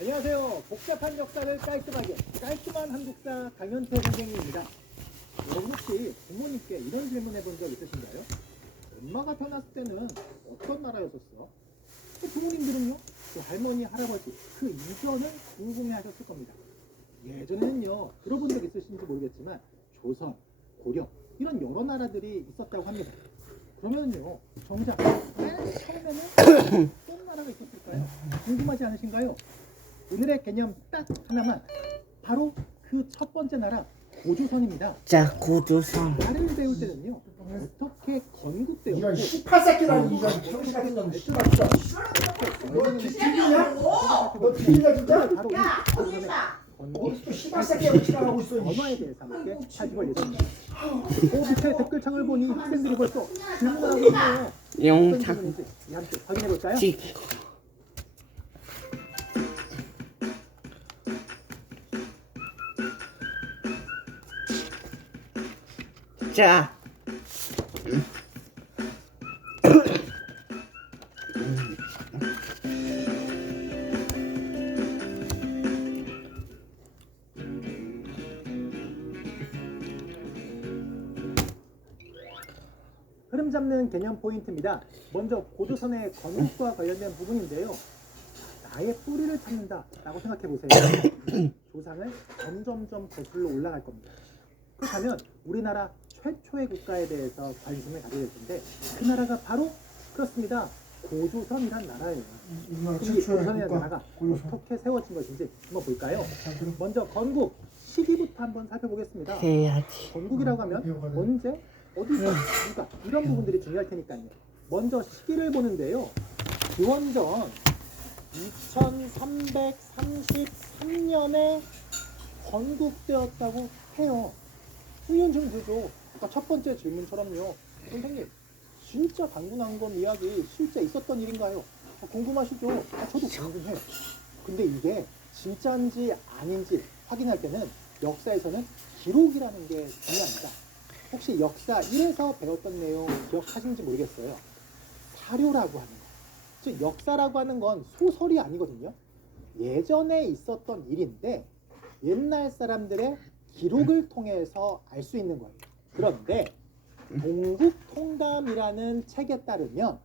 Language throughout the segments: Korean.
안녕하세요. 복잡한 역사를 깔끔하게 깔끔한 한국사 강현태 선생님입니다. 여러분 혹시 부모님께 이런 질문 해본 적 있으신가요? 엄마가 태어났을 때는 어떤 나라였었어? 부모님들은요? 그 할머니, 할아버지 그 이전을 궁금해하셨을 겁니다. 예전에는요 들어본 적 있으신지 모르겠지만 조선, 고려 이런 여러 나라들이 있었다고 합니다. 그러면요 정작 맨 처음에는 어떤 나라가 있었을까요? 궁금하지 않으신가요? 오늘의 개념 딱 하나만, 바로 그 첫 번째 나라 고조선입니다. 자, 고조선. 나라를 배울 때는요 어떻게 건국되었고 이런 18세기라는 이런 병신 같은 놈 씨발 진짜. 너 뒤지냐? 너 뒤지냐 진짜? 바로 이 고조선의 건국 어디서 18세기하고 지나가고 있어. 언어에 대해서 함께 살펴볼 예정입니다. 밑에 댓글창을 보니 학생들이 벌써 질문을 하고 있네요. 어떤 영탁. 질문인지 함께 확인해 볼까요? 자, 흐름 잡는 개념 포인트입니다. 먼저 고조선의 건국과 관련된 부분인데요. 나의 뿌리를 찾는다 라고 생각해 보세요. 조상을 점점점 거슬러 올라갈 겁니다. 그렇다면 우리나라 최초의 국가에 대해서 관심을 가지게 될 텐데, 그 나라가 바로 그렇습니다. 고조선이란 나라예요. 그럼 이 고조선이라는 나라가 어떻게 세워진 것인지 한번 볼까요? 먼저 건국 시기부터 한번 살펴보겠습니다. 해야지. 건국이라고 하면 언제, 어디서, 누가, 이런 부분들이 중요할 테니까요. 먼저 시기를 보는데요. 기원전 2333년에 건국되었다고 해요. 후년 좀 보죠. 아까 첫 번째 질문처럼요. 선생님, 진짜 당군왕건 이야기 실제 있었던 일인가요? 궁금하시죠? 저도 궁금해요. 근데 이게 진짜인지 아닌지 확인할 때는 역사에서는 기록이라는 게 중요합니다. 혹시 역사 1에서 배웠던 내용 기억하시는지 모르겠어요. 사료라고 하는 거. 즉 역사라고 하는 건 소설이 아니거든요. 예전에 있었던 일인데 옛날 사람들의 기록을 통해서 알 수 있는 거예요. 그런데 동국통감이라는 책에 따르면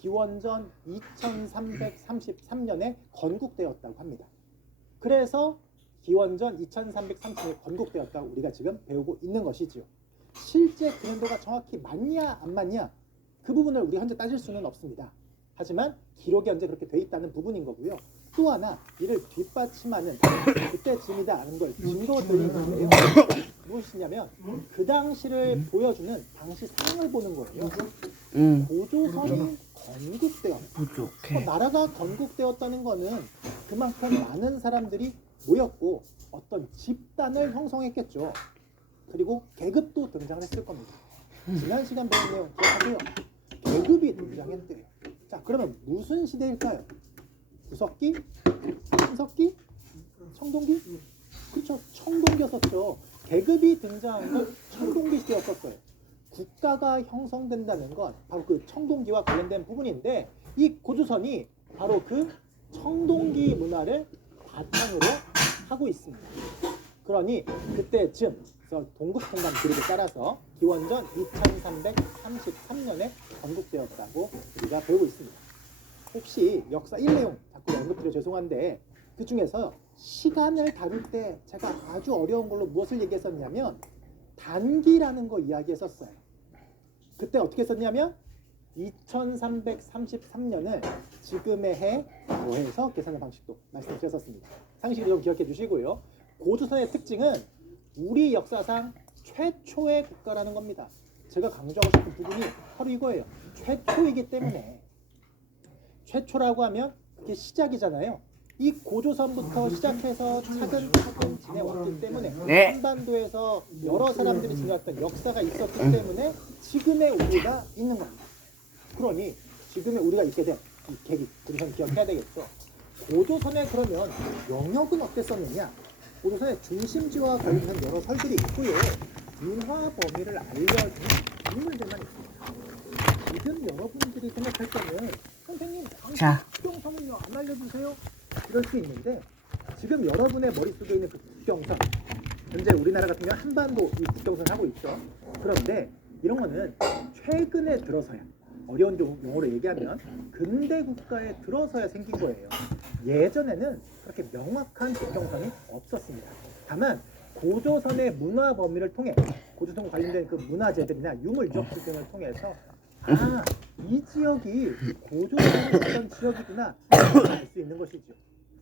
기원전 2333년에 건국되었다고 합니다. 그래서 기원전 2330년에 건국되었다고 우리가 지금 배우고 있는 것이지요. 실제 그 연도가 정확히 맞냐 안 맞냐, 그 부분을 우리가 현재 따질 수는 없습니다. 하지만 기록이 현재 그렇게 돼 있다는 부분인 거고요. 또 하나 이를 뒷받침하는 그때쯤이다라는 걸 증거드리는 건데요. 무엇이냐면 그 당시를 보여주는 당시 상황을 보는 거예요. 고조선이 건국되었다. 부족해. 나라가 건국되었다는 거는 그만큼 많은 사람들이 모였고 어떤 집단을 형성했겠죠. 그리고 계급도 등장을 했을 겁니다. 지난 시간 배운 내용 기억하세요? 계급이 등장했대요. 자, 그러면 무슨 시대일까요? 구석기? 신석기? 청동기? 그렇죠. 청동기였었죠. 계급이 등장한 건 청동기 시대였었어요. 국가가 형성된다는 건 바로 그 청동기와 관련된 부분인데, 이 고조선이 바로 그 청동기 문화를 바탕으로 하고 있습니다. 그러니 그때쯤 동국통감 기록에 따라서 기원전 2333년에 건국되었다고 우리가 배우고 있습니다. 혹시 역사 1내용 자꾸 언급드려 죄송한데, 그 중에서 시간을 다룰 때 제가 아주 어려운 걸로 무엇을 얘기했었냐면 단기라는 거 이야기했었어요. 그때 어떻게 했었냐면 2333년을 지금의 해 더해서 계산하는 방식도 말씀드렸었습니다. 상식을 좀 기억해 주시고요. 고조선의 특징은 우리 역사상 최초의 국가라는 겁니다. 제가 강조하고 싶은 부분이 바로 이거예요. 최초이기 때문에. 최초라고 하면 그게 시작이잖아요. 이 고조선부터 시작해서 차근차근 지내왔기 때문에 한반도에서 여러 사람들이 지내왔던 역사가 있었기 때문에 지금의 우리가 있는 겁니다. 그러니 지금의 우리가 있게 된 이 계기, 우선 기억해야 되겠죠. 고조선의 그러면 영역은 어땠었느냐? 고조선의 중심지와 관련된 여러 설들이 있고요. 문화 범위를 알려주는 인물들만 있습니다. 지금 여러분들이 생각할 때는 선생님 당시 자. 수평선은요 안 알려주세요? 이럴 수 있는데 지금 여러분의 머릿속에 있는 그 국경선, 현재 우리나라 같은 경우 한반도 이 국경선 하고 있죠. 그런데 이런 거는 최근에 들어서야, 어려운 용어로 얘기하면 근대 국가에 들어서야 생긴 거예요. 예전에는 그렇게 명확한 국경선이 없었습니다. 다만 고조선의 문화 범위를 통해 고조선 관련된 그 문화재들이나 유물 유적지 등을 통해서 이 지역이 고조선의 어떤 지역이구나 알 수 있는 것이죠.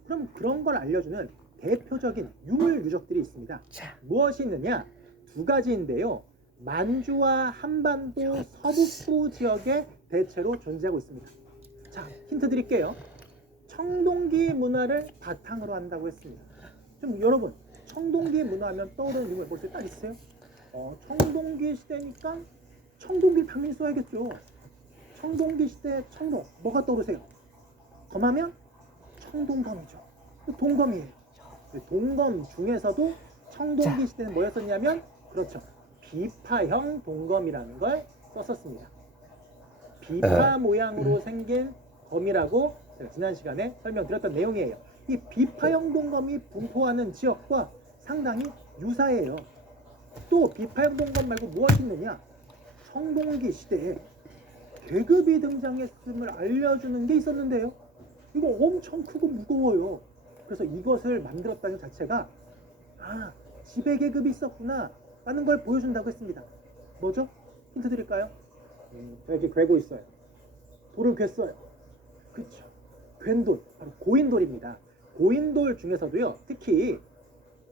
그럼 그런 걸 알려주는 대표적인 유물 유적들이 있습니다. 무엇이 있느냐? 두 가지인데요. 만주와 한반도 서북부 지역에 대체로 존재하고 있습니다. 자, 힌트 드릴게요. 청동기 문화를 바탕으로 한다고 했습니다. 좀 여러분, 청동기 문화하면 떠오르는 유물 볼 때 딱 있으세요? 청동기 시대니까 청동기 당연히 써야겠죠. 청동기 시대 청동, 뭐가 떠오르세요? 검하면 청동검이죠. 동검이에요. 동검 중에서도 청동기 시대는 뭐였었냐면, 그렇죠, 비파형 동검이라는 걸 썼었습니다. 비파 모양으로 생긴 검이라고 제가 지난 시간에 설명드렸던 내용이에요. 이 비파형 동검이 분포하는 지역과 상당히 유사해요. 또 비파형 동검 말고 무엇이 있느냐? 청동기 시대에 계급이 등장했음을 알려주는 게 있었는데요. 이거 엄청 크고 무거워요. 그래서 이것을 만들었다는 자체가 지배계급이 있었구나 라는 걸 보여준다고 했습니다. 뭐죠? 힌트 드릴까요? 여기 괴고 있어요. 돌을 괜어요. 그렇죠. 괜돌, 바로 고인돌입니다. 고인돌 중에서도요, 특히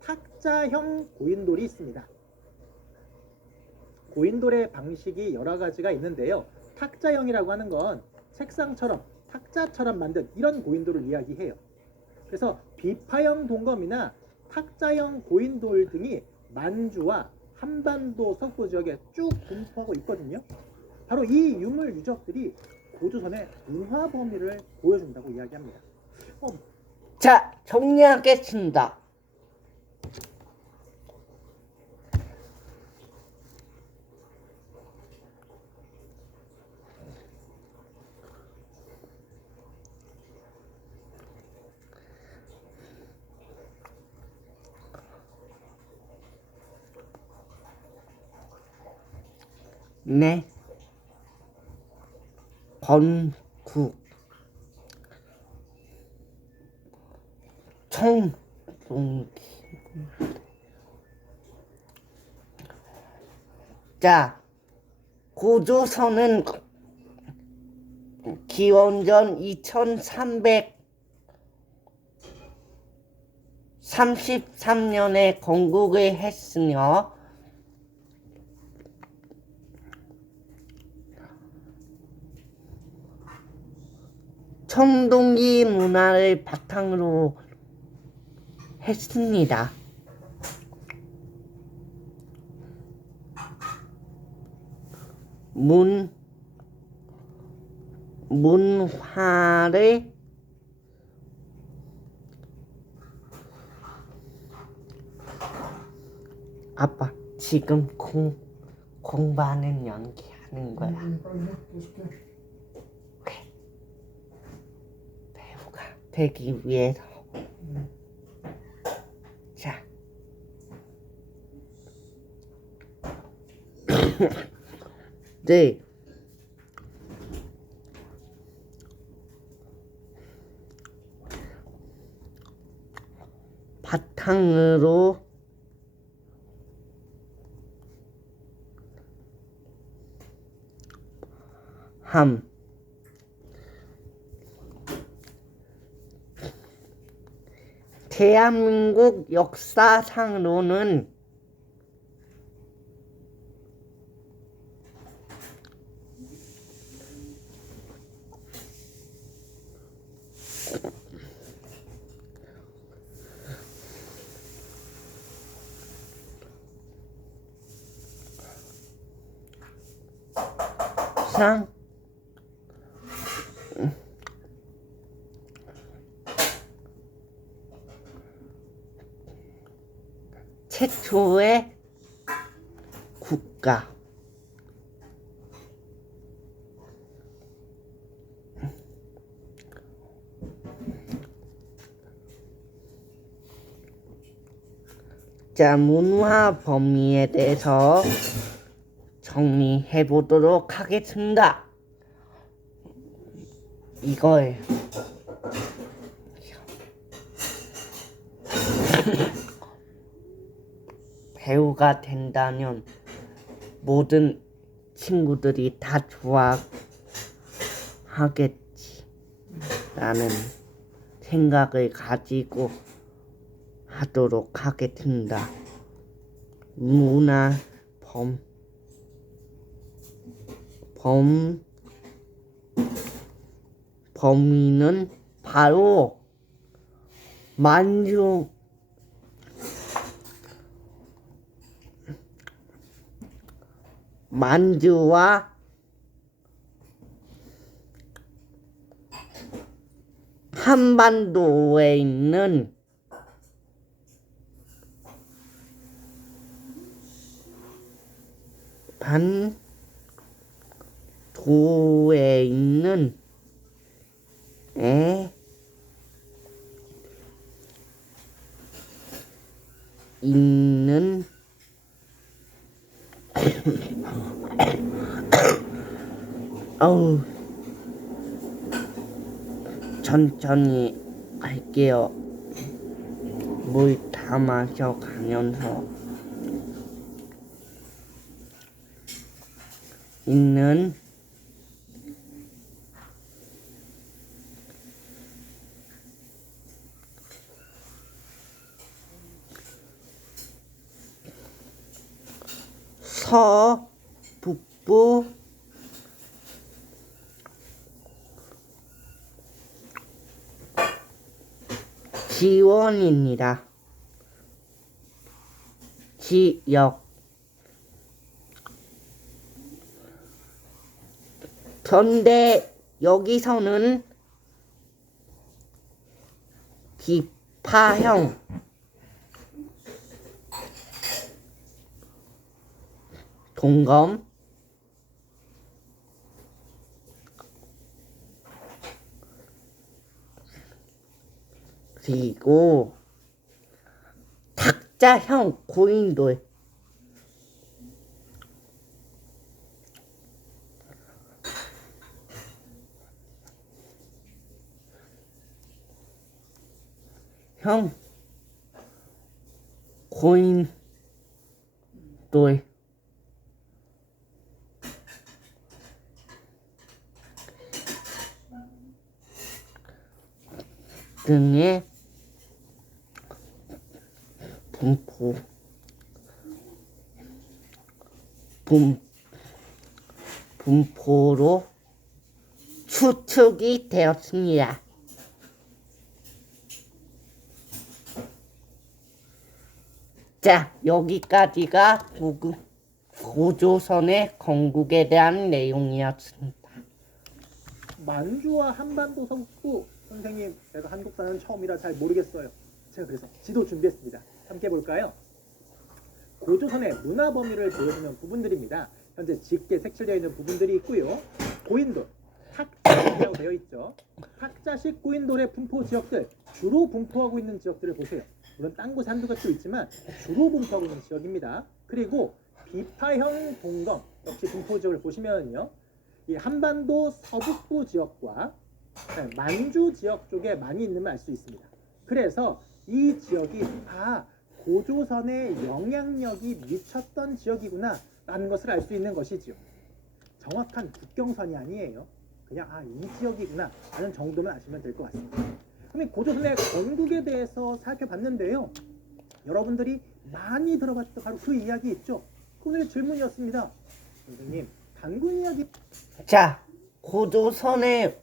탁자형 고인돌이 있습니다. 고인돌의 방식이 여러 가지가 있는데요. 탁자형이라고 하는 건 책상처럼, 탁자처럼 만든 이런 고인돌을 이야기해요. 그래서 비파형 동검이나 탁자형 고인돌 등이 만주와 한반도 서부 지역에 쭉 분포하고 있거든요. 바로 이 유물 유적들이 고조선의 문화 범위를 보여준다고 이야기합니다. 자, 정리하겠습니다. 네. 건국 청동기. 자, 고조선은 기원전 2333년에 건국을 했으며 청동기 문화를 바탕으로 했습니다. 문화를 아빠 지금 공부하는 연기하는 거야. 빨리 계속해. 배우가 되기 위해서. 자. 네. 바탕으로 대한민국 역사상으로는 상 최초의 국가 자, 문화 범위에 대해서 정리해 보도록 하겠습니다. 이거예요. 배우가 된다면 모든 친구들이 다 좋아하겠지 라는 생각을 가지고 하도록 하겠습니다. 문화 범위는 바로 만주와 한반도에 있는 반도에 있는 어우, 천천히 할게요. 물 다 마셔가면서 있는 서북부 지원입니다. 지역 그런데 여기서는 비파형 동검 그리고 탁자형 고인돌 형 고인돌 등의 분포로 추측이 되었습니다. 자, 여기까지가 고조선의 건국에 대한 내용이었습니다. 만주와 한반도 서북부 선생님, 제가 한국사는 처음이라 잘 모르겠어요. 제가 그래서 지도 준비했습니다. 함께 볼까요? 고조선의 문화 범위를 보여주는 부분들입니다. 현재 짙게 색칠되어 있는 부분들이 있고요. 고인돌, 탁자식이라고 되어 있죠. 탁자식 고인돌의 분포 지역들, 주로 분포하고 있는 지역들을 보세요. 물론 딴 곳에 한두 곳도 있지만 주로 분포하고 있는 지역입니다. 그리고 비파형 동검 역시 분포 지역을 보시면요, 이 한반도 서북부 지역과 만주 지역 쪽에 많이 있는 걸 알 수 있습니다. 그래서 이 지역이 고조선의 영향력이 미쳤던 지역이구나 라는 것을 알 수 있는 것이지요. 정확한 국경선이 아니에요. 그냥 이 지역이구나 라는 정도만 아시면 될 것 같습니다. 그럼 고조선의 건국에 대해서 살펴봤는데요, 여러분들이 많이 들어봤던 바로 그 이야기 있죠. 그 오늘의 질문이었습니다. 선생님, 단군 이야기. 자, 고조선의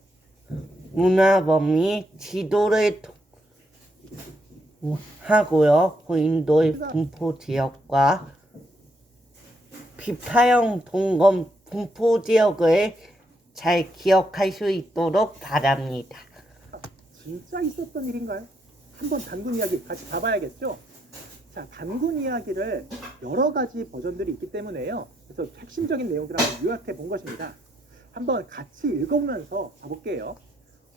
문화범위 지도를 하고요. 고인돌 분포 지역과 비파형 동검 분포 지역을 잘 기억할 수 있도록 바랍니다. 진짜 있었던 일인가요? 한번 단군 이야기 같이 봐봐야겠죠? 자, 단군 이야기를 여러 가지 버전들이 있기 때문에요. 그래서 핵심적인 내용들을 한번 요약해 본 것입니다. 한번 같이 읽어보면서 봐볼게요.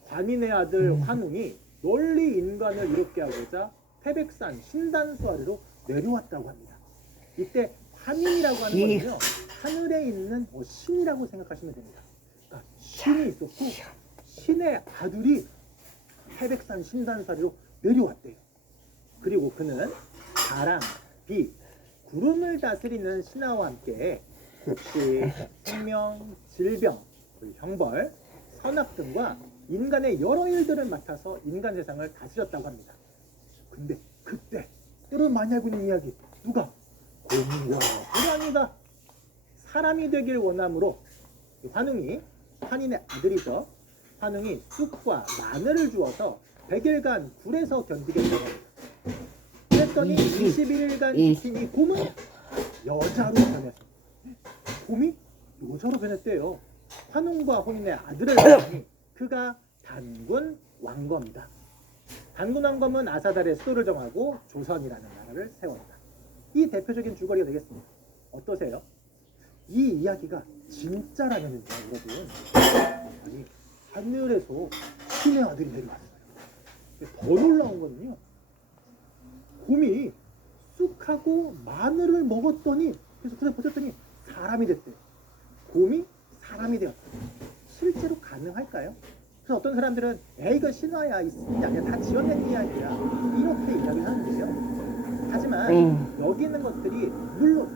관인의 아들 환웅이 널리 인간을 이롭게 하고자 태백산 신단수 아래로 내려왔다고 합니다. 이때 환인이라고 하는 거는요, 하늘에 있는 신이라고 생각하시면 됩니다. 그러니까 신이 있었고 신의 아들이 태백산 신단사리로 내려왔대요. 그리고 그는 바람, 비, 구름을 다스리는 신하와 함께 곡식, 생명, 질병, 형벌, 선악 등과 인간의 여러 일들을 맡아서 인간 세상을 다스렸다고 합니다. 근데 그때 여러분 많이 알고 있는 이야기, 누가? 곰과 호랑이가 사람이 되길 원함으로 환웅이, 환인의 아들이죠. 환웅이 쑥과 마늘을 주어서 100일간 굴에서 견디겠다고 합니다. 그랬더니 21일간 지킨 이 곰은 여자로 변했습니다. 곰이 여자로 변했대요. 환웅과 혼인의 아들을 낳으니 그가 단군 왕검이다. 단군 왕검은 아사달의 수도를 정하고 조선이라는 나라를 세웠다. 이 대표적인 줄거리가 되겠습니다. 어떠세요? 이 이야기가 진짜라면요, 여러분. 아니, 하늘에서 신의 아들이 내려왔어요. 더 놀라운 거는요, 곰이 쑥하고 마늘을 먹었더니, 그래서 그래 보셨더니 사람이 됐대요. 곰이 사람이 되었다. 실제로 가능할까요? 그래서 어떤 사람들은 이거 신화야, 있는 게 아니라 다 지어낸 이야기야, 이렇게 이야기를 하는데요. 하지만 여기 있는 것들이 물론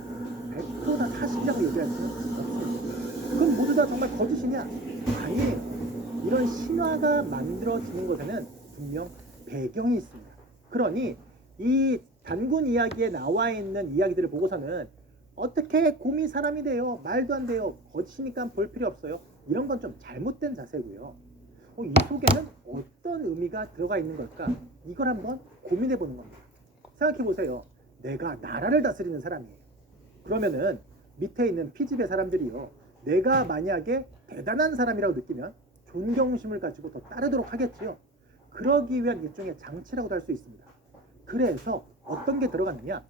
100%다 사실이라고 얘기할 수는 없습니다. 그럼 모두 다 정말 거짓이냐? 아니에요. 이런 신화가 만들어지는 것에는 분명 배경이 있습니다. 그러니 이 단군 이야기에 나와 있는 이야기들을 보고서는 어떻게 곰이 사람이 돼요? 말도 안 돼요. 거짓이니까 볼 필요 없어요. 이런 건 좀 잘못된 자세고요. 이 속에는 어떤 의미가 들어가 있는 걸까? 이걸 한번 고민해 보는 겁니다. 생각해 보세요. 내가 나라를 다스리는 사람이에요. 그러면은 밑에 있는 피집의 사람들이요, 내가 만약에 대단한 사람이라고 느끼면 존경심을 가지고 더 따르도록 하겠지요. 그러기 위한 일종의 장치라고도 할 수 있습니다. 그래서 어떤 게 들어갔느냐?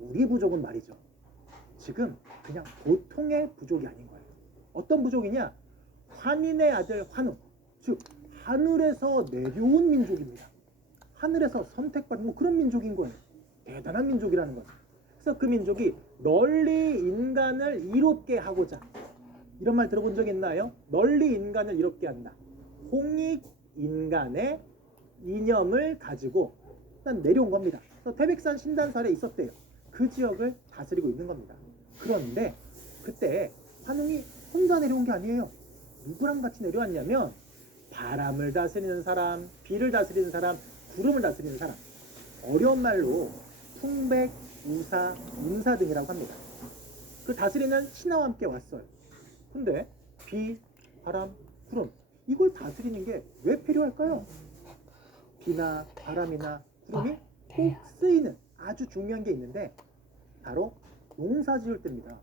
우리 부족은 말이죠, 지금 그냥 보통의 부족이 아닌 거예요. 어떤 부족이냐? 환인의 아들 환웅, 즉 하늘에서 내려온 민족입니다. 하늘에서 선택받은 그런 민족인 거예요. 대단한 민족이라는 거죠. 그래서 그 민족이 널리 인간을 이롭게 하고자, 이런 말 들어본 적 있나요? 널리 인간을 이롭게 한다. 홍익 인간의 이념을 가지고 일단 내려온 겁니다. 그래서 태백산 신단설에 있었대요. 그 지역을 다스리고 있는 겁니다. 그런데 그때 환웅이 혼자 내려온 게 아니에요. 누구랑 같이 내려왔냐면 바람을 다스리는 사람, 비를 다스리는 사람, 구름을 다스리는 사람, 어려운 말로 풍백, 우사, 운사 등이라고 합니다. 그 다스리는 신하와 함께 왔어요. 근데 비, 바람, 구름, 이걸 다스리는 게 왜 필요할까요? 비나 바람이나 구름이 꼭 쓰이는 아주 중요한 게 있는데 바로 농사 지을 때입니다.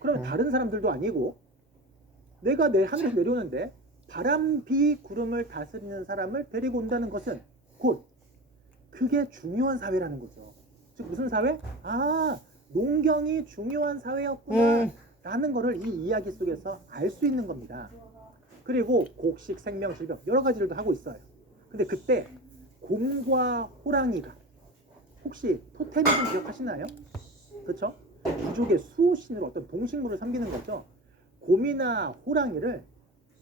그러면 다른 사람들도 아니고 내가 내 하늘에 내려오는데 바람, 비, 구름을 다스리는 사람을 데리고 온다는 것은 곧 그게 중요한 사회라는 거죠. 즉 무슨 사회? 아, 농경이 중요한 사회였구나 라는 거를 이 이야기 속에서 알 수 있는 겁니다. 그리고 곡식, 생명, 질병 여러 가지를 하고 있어요. 근데 그때 곰과 호랑이가, 혹시 토테미즘 기억하시나요? 그렇죠? 부족의 수호신으로 어떤 동식물을 섬기는 거죠. 곰이나 호랑이를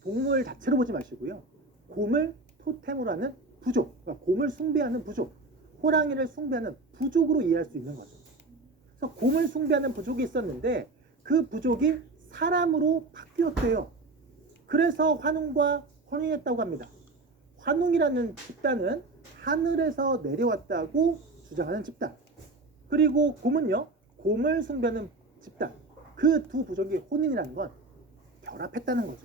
동물 자체로 보지 마시고요, 곰을 토템으로 하는 부족, 그러니까 곰을 숭배하는 부족, 호랑이를 숭배하는 부족으로 이해할 수 있는 거죠. 그래서 곰을 숭배하는 부족이 있었는데 그 부족이 사람으로 바뀌었대요. 그래서 환웅과 혼인했다고 합니다. 환웅이라는 집단은 하늘에서 내려왔다고 주장하는 집단, 그리고 곰은요, 곰을 숭배하는 집단, 그 두 부족이 혼인이라는 건 결합했다는 거죠.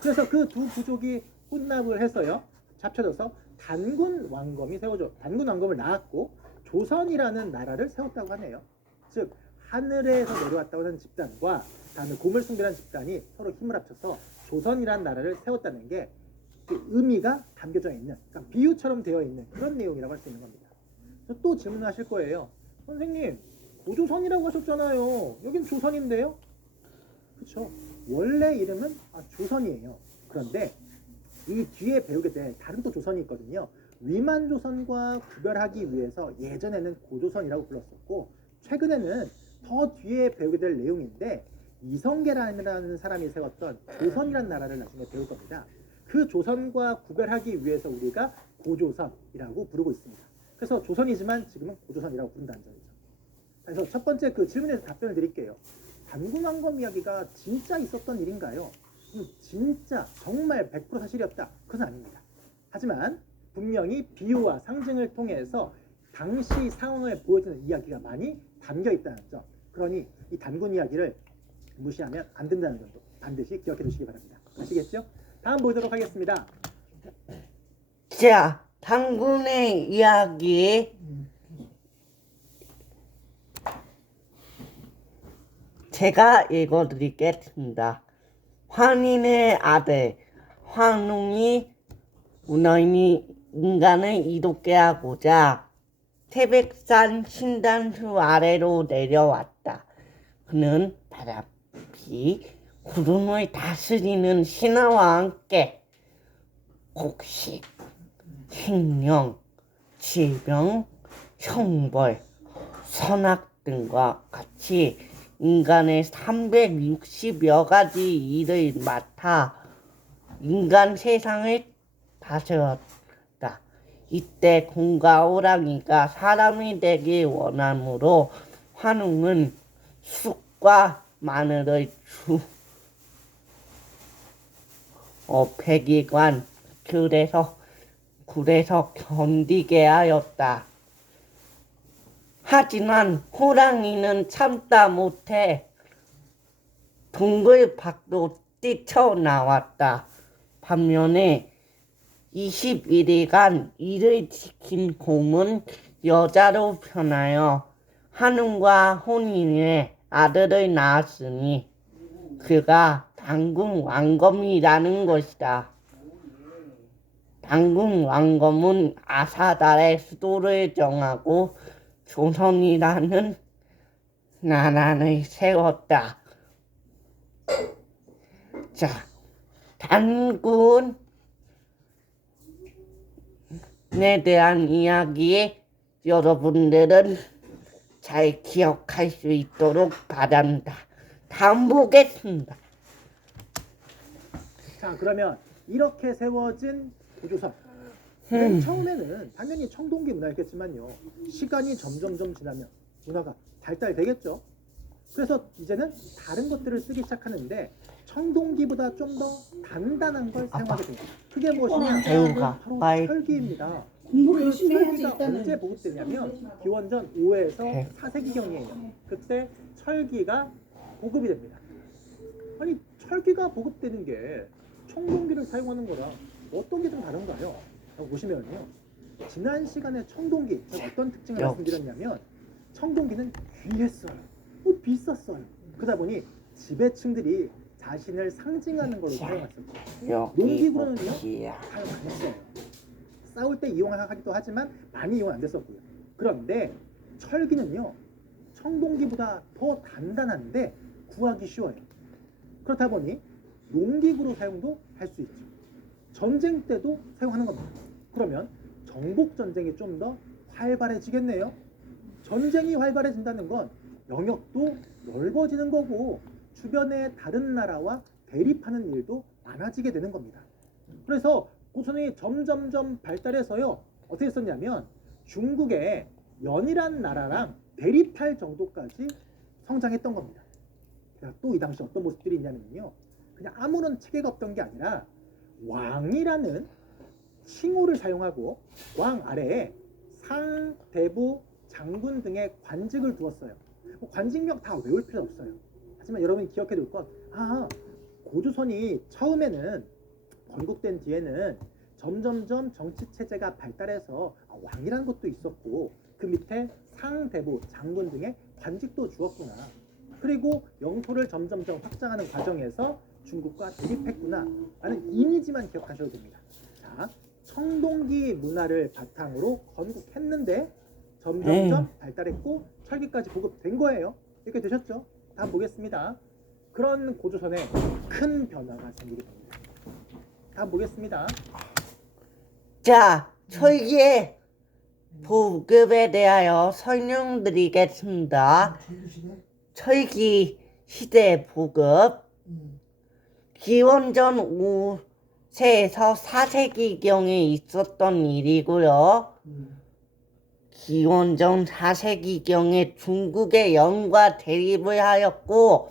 그래서 그 두 부족이 혼납을 해서요, 합쳐져서 단군 왕검이 세워져, 단군 왕검을 낳았고 조선이라는 나라를 세웠다고 하네요. 즉 하늘에서 내려왔다고 하는 집단과 다음에 곰을 숭배하는 집단이 서로 힘을 합쳐서 조선이라는 나라를 세웠다는 게 그 의미가 담겨져 있는, 그러니까 비유처럼 되어 있는 그런 내용이라고 할 수 있는 겁니다. 또 질문하실 거예요. 선생님, 고조선이라고 하셨잖아요. 여긴 조선인데요? 그렇죠. 원래 이름은 조선이에요. 그런데 이 뒤에 배우게 될 다른 또 조선이 있거든요. 위만 조선과 구별하기 위해서 예전에는 고조선이라고 불렀었고 최근에는 더 뒤에 배우게 될 내용인데 이성계라는 사람이 세웠던 조선이라는 나라를 나중에 배울 겁니다. 그 조선과 구별하기 위해서 우리가 고조선이라고 부르고 있습니다. 그래서 조선이지만 지금은 고조선이라고 부른다는 점이죠. 그래서 첫 번째 그 질문에서 답변을 드릴게요. 단군왕검 이야기가 진짜 있었던 일인가요? 진짜 정말 100% 사실이었다. 그건 아닙니다. 하지만 분명히 비유와 상징을 통해서 당시 상황을 보여주는 이야기가 많이 담겨 있다는 점. 그러니 이 단군 이야기를 무시하면 안 된다는 점도 반드시 기억해 주시기 바랍니다. 아시겠죠? 다음 보도록 하겠습니다. 자, 단군의 이야기. 제가 읽어드리겠습니다. 환인의 아들 환웅이 문어인이 인간을 이롭게 하고자 태백산 신단수 아래로 내려왔다. 그는 바람, 비, 구름을 다스리는 신하와 함께 곡식, 흉령, 질병, 형벌, 선악 등과 같이 인간의 360여 가지 일을 맡아 인간 세상을 다스렸다. 이때 곰과 호랑이가 사람이 되길 원하므로 환웅은 쑥과 마늘을 백이관 굴에서 견디게 하였다. 하지만 호랑이는 참다 못해 동굴 밖으로 뛰쳐나왔다. 반면에 21일간 이를 지킨 곰은 여자로 변하여 한웅과 혼인의 아들을 낳았으니 그가 단군 왕검이라는 것이다. 단군 왕검은 아사달의 수도를 정하고 조선이라는 나라를 세웠다. 자, 단군에 대한 이야기 여러분들은 잘 기억할 수 있도록 바랍니다. 다음 보겠습니다. 자, 그러면 이렇게 세워진 고조선. 맨 처음에는 당연히 청동기 문화였겠지만요. 시간이 점점점 지나면 문화가 발달되겠죠. 그래서 이제는 다른 것들을 쓰기 시작하는데 청동기보다 좀 더 단단한 걸 사용하게 됩니다. 그게 무엇이냐? 배우가 바로 철기입니다. 공부를 열심히 해야지 철기가 일단은. 언제 보급되냐면 기원전 5에서 네. 4세기경이에요. 그때 철기가 보급이 됩니다. 아니 철기가 보급되는 게 청동기를 사용하는 거랑 어떤 게 좀 다른가요? 라고 보시면요. 지난 시간에 청동기 제가 어떤 특징을 말씀드렸냐면 청동기는 귀했어요. 비쌌어요. 그러다 보니 지배층들이 자신을 상징하는 걸로 사용했었죠. 여기 농기구는요 꼭지야. 사용 안 했어요. 싸울 때 이용하기도 하지만 많이 이용 안 됐었고요. 그런데 철기는요 청동기보다 더 단단한데 구하기 쉬워요. 그렇다 보니 농기구로 사용도 할 수 있죠. 전쟁 때도 사용하는 겁니다. 그러면 정복 전쟁이 좀 더 활발해지겠네요. 전쟁이 활발해진다는 건 영역도 넓어지는 거고 주변의 다른 나라와 대립하는 일도 많아지게 되는 겁니다. 그래서 고선이 점점점 발달해서요. 어떻게 했었냐면 중국의 연이란 나라랑 대립할 정도까지 성장했던 겁니다. 또 이 당시 어떤 모습들이 있냐면요. 그냥 아무런 체계가 없던 게 아니라 왕이라는 칭호를 사용하고 왕 아래에 상, 대부, 장군 등의 관직을 두었어요. 관직명 다 외울 필요 없어요. 하지만 여러분이 기억해 둘 건 고조선이 처음에는 건국된 뒤에는 점점점 정치 체제가 발달해서 왕이라는 것도 있었고 그 밑에 상, 대부, 장군 등의 관직도 주었구나. 그리고 영토를 점점점 확장하는 과정에서 중국과 대립했구나 라는 이미지만 기억하셔도 됩니다. 자, 청동기 문화를 바탕으로 건국했는데 점점점 발달했고 철기까지 보급된 거예요. 이렇게 되셨죠? 다음 보겠습니다. 그런 고조선에 큰 변화가 생기게 됩니다. 다음 보겠습니다. 자, 철기의 보급에 대하여 설명드리겠습니다. 철기 시대 보급 기원전 5세에서 4세기경에 있었던 일이고요. 기원전 4세기경에 중국의 영과 대립을 하였고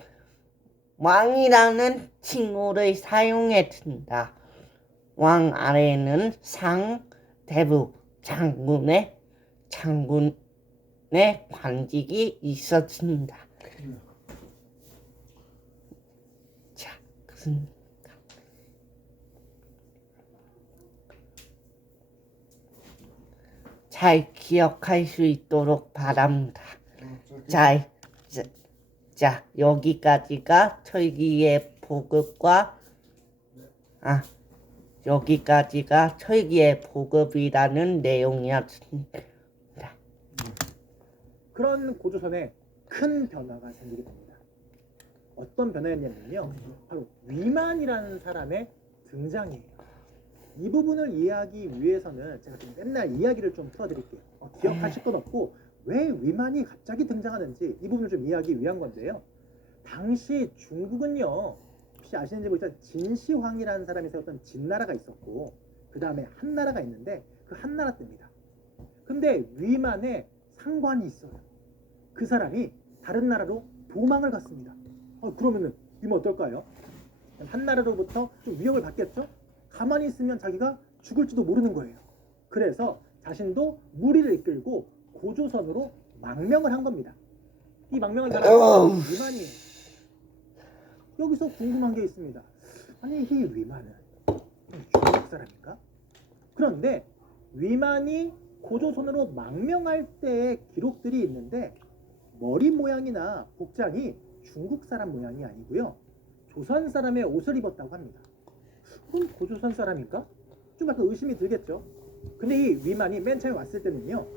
왕이라는 칭호를 사용했습니다. 왕 아래에는 상, 대부, 장군의 관직이 있었습니다. 자, 잘 기억할 수 있도록 바랍니다. 자, 여기까지가 철기의 보급과 여기까지가 철기의 보급이라는 내용이었습니다. 그런 고조선에 큰 변화가 생기게 됩니다. 어떤 변화였냐면요, 바로 위만이라는 사람의 등장이에요. 이 부분을 이해하기 위해서는 제가 좀 맨날 이야기를 좀 풀어드릴게요. 기억하실 건 없고 왜 위만이 갑자기 등장하는지 이 부분을 좀 이해하기 위한 건데요. 당시 중국은요, 혹시 아시는지 모르겠지만 진시황이라는 사람이 세웠던 진나라가 있었고 그 다음에 한나라가 있는데 그 한나라 때입니다. 근데 위만에 상관이 있어요. 그 사람이 다른 나라로 도망을 갔습니다. 그러면은 위만 어떨까요? 한나라로부터 좀 위협을 받겠죠? 가만히 있으면 자기가 죽을지도 모르는 거예요. 그래서 자신도 무리를 이끌고 고조선으로 망명을 한 겁니다. 이 망명한 사람은 위만이에요. 여기서 궁금한 게 있습니다. 아니, 이 위만은 중국 사람인가? 그런데 위만이 고조선으로 망명할 때의 기록들이 있는데 머리 모양이나 복장이 중국 사람 모양이 아니고요, 조선 사람의 옷을 입었다고 합니다. 그럼 고조선 사람인가? 좀 약간 의심이 들겠죠. 근데 이 위만이 맨 처음에 왔을 때는요,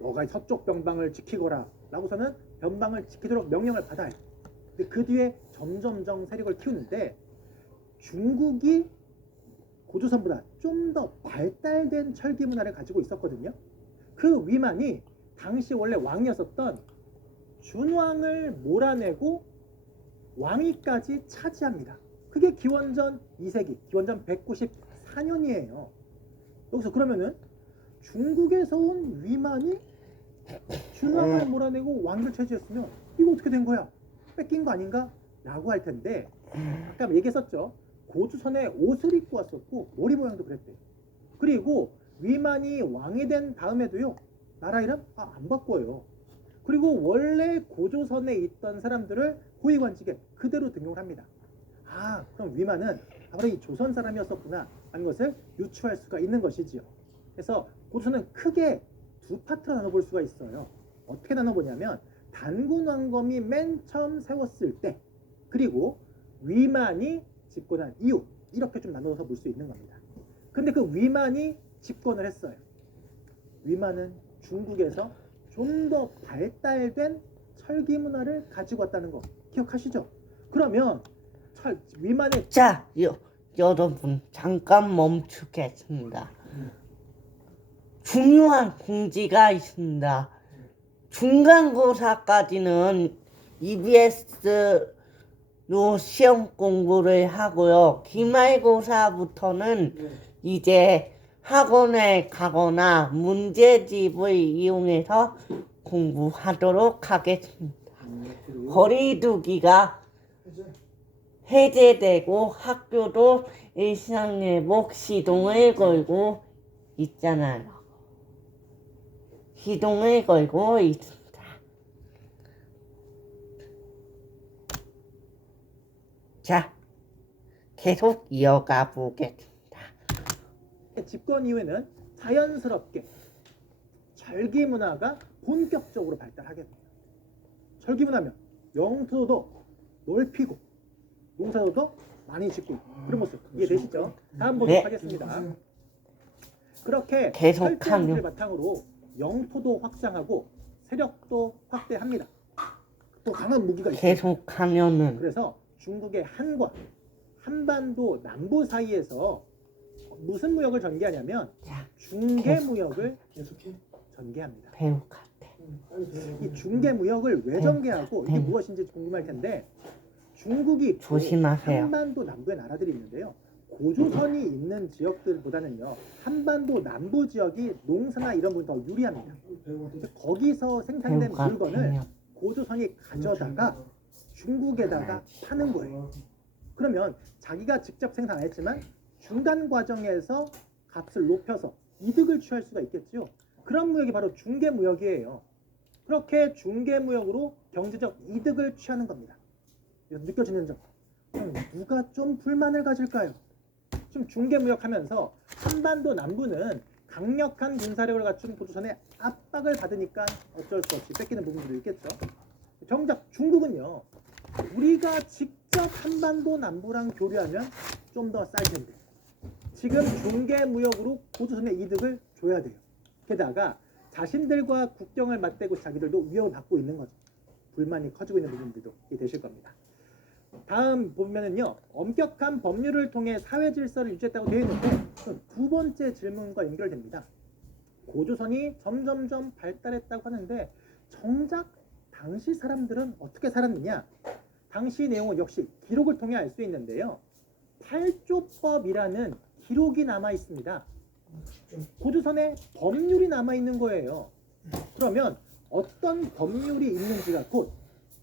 너가 서쪽 변방을 지키거라 라고서는 변방을 지키도록 명령을 받아요. 근데 그 뒤에 점점점 세력을 키우는데 중국이 고조선보다 좀 더 발달된 철기 문화를 가지고 있었거든요. 그 위만이 당시 원래 왕이었었던 준왕을 몰아내고 왕위까지 차지합니다. 그게 기원전 2세기, 기원전 194년이에요. 여기서 그러면은 중국에서 온 위만이 준왕을 몰아내고 왕위를 차지했으면 이거 어떻게 된 거야? 뺏긴 거 아닌가? 라고 할 텐데 아까 얘기했었죠. 고조선에 옷을 입고 왔었고 머리 모양도 그랬대요. 그리고 위만이 왕이 된 다음에도요, 나라 이름 안 바꿔요. 그리고 원래 고조선에 있던 사람들을 고위관직에 그대로 등용을 합니다. 그럼 위만은 바로 이 조선 사람이었었구나 하는 것을 유추할 수가 있는 것이지요. 그래서 고조선은 크게 두 파트로 나눠볼 수가 있어요. 어떻게 나눠보냐면 단군왕검이 맨 처음 세웠을 때, 그리고 위만이 집권한 이후, 이렇게 좀 나눠서 볼 수 있는 겁니다. 근데 그 위만이 집권을 했어요. 위만은 중국에서 좀 더 발달된 철기 문화를 가지고 왔다는 거 기억하시죠? 그러면 위만의 자, 여러분 잠깐 멈추겠습니다. 중요한 공지가 있습니다. 중간고사까지는 EBS로 시험 공부를 하고요. 기말고사부터는 이제 학원에 가거나 문제집을 이용해서 공부하도록 하겠습니다. 거리두기가 해제되고 학교도 일상회복 시동을 걸고 있잖아요. 시동을 걸고 있습니다. 자, 계속 이어가 보겠습니다. 집권 이후에는 자연스럽게 철기 문화가 본격적으로 발달하게 됩니다. 철기 문화면 영토도 넓히고 농사도 많이 짓고 그런 모습 이해되시죠? 다음 보도록 네. 하겠습니다. 그렇게 계속하면. 철제문화를 바탕으로 영토도 확장하고 세력도 확대합니다. 또 강한 무기가 있습니다. 계속하면은 그래서 중국의 한과 한반도 남부 사이에서 무슨 무역을 전개하냐면 중개무역을 전개합니다. 배우 같아. 이 중개무역을 왜 전개하고 이게 무엇인지 궁금할 텐데 중국이 있고 조심하세요. 한반도 남부의 나라들이 있는데요. 고조선이 있는 지역들보다는요. 한반도 남부 지역이 농사나 이런 부분 더 유리합니다. 거기서 생산된 배우가 물건을 되면 고조선이 가져다가 중국에다가 파는 거예요. 그러면 자기가 직접 생산 안 했지만 중간 과정에서 값을 높여서 이득을 취할 수가 있겠죠. 그런 무역이 바로 중개무역이에요. 그렇게 중개무역으로 경제적 이득을 취하는 겁니다. 느껴지는 점. 그럼 누가 좀 불만을 가질까요? 지금 중개무역하면서 한반도 남부는 강력한 군사력을 갖춘 고조선의 압박을 받으니까 어쩔 수 없이 뺏기는 부분도 있겠죠. 정작 중국은요. 우리가 직접 한반도 남부랑 교류하면 좀 더 쌀 텐데 지금 중개무역으로 고조선의 이득을 줘야 돼요. 게다가 자신들과 국경을 맞대고 자기들도 위협을 받고 있는 거죠. 불만이 커지고 있는 부분들도 되실 겁니다. 다음 보면은요. 엄격한 법률을 통해 사회 질서를 유지했다고 되어 있는데 두 번째 질문과 연결됩니다. 고조선이 점점점 발달했다고 하는데 정작 당시 사람들은 어떻게 살았느냐? 당시 내용은 역시 기록을 통해 알 수 있는데요. 팔조법이라는 기록이 남아 있습니다. 고조선에 법률이 남아 있는 거예요. 그러면 어떤 법률이 있는지가 곧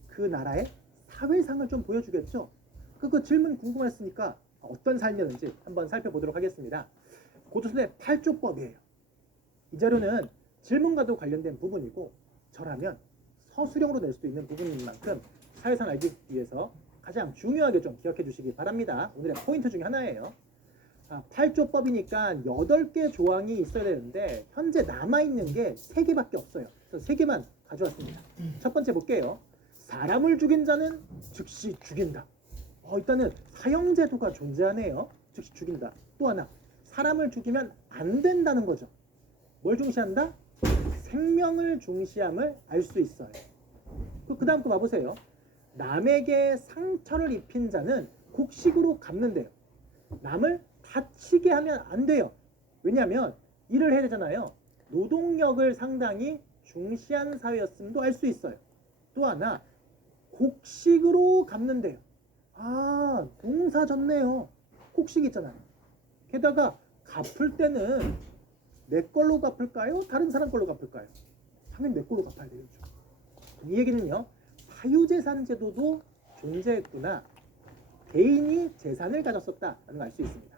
그 나라의 사회상을 좀 보여주겠죠. 그 질문 궁금했으니까 어떤 삶이었는지 한번 살펴보도록 하겠습니다. 고조선의 팔조법이에요. 이 자료는 질문과도 관련된 부분이고 저라면 서술형으로 낼 수도 있는 부분인 만큼 사회상 알기 위해서 가장 중요하게 좀 기억해 주시기 바랍니다. 오늘의 포인트 중에 하나예요. 8조법이니까 8개 조항이 있어야 되는데 현재 남아있는 게 3개밖에 없어요. 그래서 3개만 가져왔습니다. 첫 번째 볼게요. 사람을 죽인 자는 즉시 죽인다. 일단은 사형제도가 존재하네요. 즉시 죽인다. 또 하나, 사람을 죽이면 안 된다는 거죠. 뭘 중시한다? 생명을 중시함을 알 수 있어요. 그 다음 거 봐보세요. 남에게 상처를 입힌 자는 곡식으로 갚는데요. 남을 다치게 하면 안 돼요. 왜냐하면 일을 해야 되잖아요. 노동력을 상당히 중시한 사회였음도 알 수 있어요. 또 하나, 곡식으로 갚는데요. 농사 졌네요. 곡식 있잖아요. 게다가 갚을 때는 내 걸로 갚을까요? 다른 사람 걸로 갚을까요? 당연히 내 걸로 갚아야 되겠죠. 이 얘기는요. 사유재산 제도도 존재했구나. 개인이 재산을 가졌었다라는 걸 알 수 있습니다.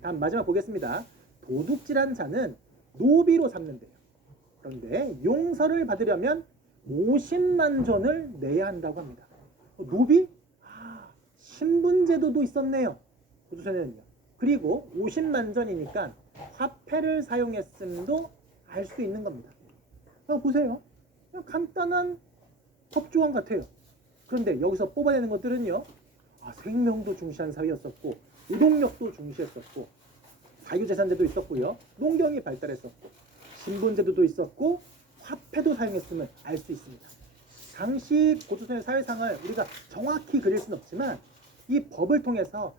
다음 마지막 보겠습니다. 도둑질한 자는 노비로 삼는데요. 그런데 용서를 받으려면 50만 전을 내야 한다고 합니다. 노비? 신분제도도 있었네요. 고조선에는요. 그리고 50만 전이니까 화폐를 사용했음도 알 수 있는 겁니다. 보세요. 그냥 간단한 법조항 같아요. 그런데 여기서 뽑아내는 것들은요. 생명도 중시한 사회였었고 노동력도 중시했었고 사유재산제도 있었고요. 농경이 발달했었고 신분제도도 있었고 화폐도 사용했음을 알 수 있습니다. 당시 고조선의 사회상을 우리가 정확히 그릴 수는 없지만 이 법을 통해서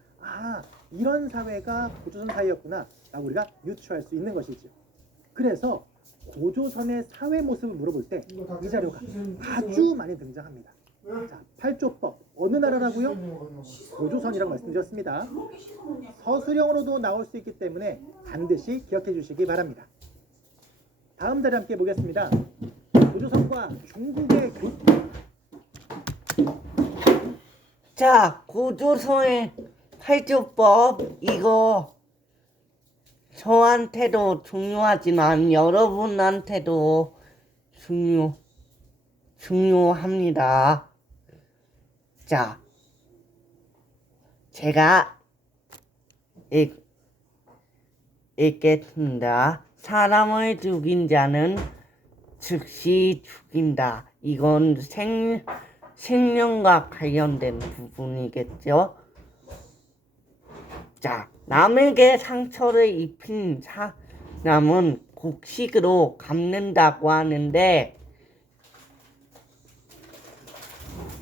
이런 사회가 고조선 사회였구나 라고 우리가 유추할 수 있는 것이죠. 그래서 고조선의 사회 모습을 물어볼 때 이 자료가 아주 많이 등장합니다. 자, 8조법 어느 나라라고요? 고조선이라고 말씀드렸습니다. 서술형으로도 나올 수 있기 때문에 반드시 기억해 주시기 바랍니다. 다음 자료 함께 보겠습니다. 고조선과 중국의 자, 고조선의 8조법 이거 저한테도 중요하지만 여러분한테도 중요합니다. 자, 제가 읽겠습니다. 사람을 죽인 자는 즉시 죽인다. 이건 생명과 관련된 부분이겠죠. 자, 남에게 상처를 입힌 사람은 곡식으로 갚는다고 하는데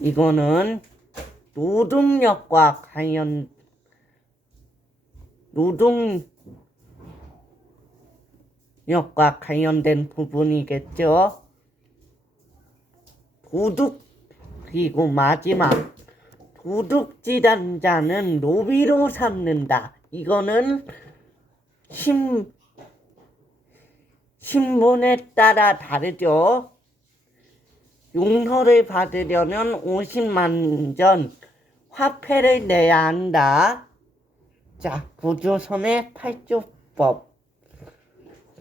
이거는 노동력과 관련 역과 관련된 부분이겠죠. 그리고 마지막 도둑질한 노비로 삼는다. 이거는 신분에 따라 다르죠. 용서를 받으려면 50만 전 화폐를 내야 한다. 자, 고조선의 8조법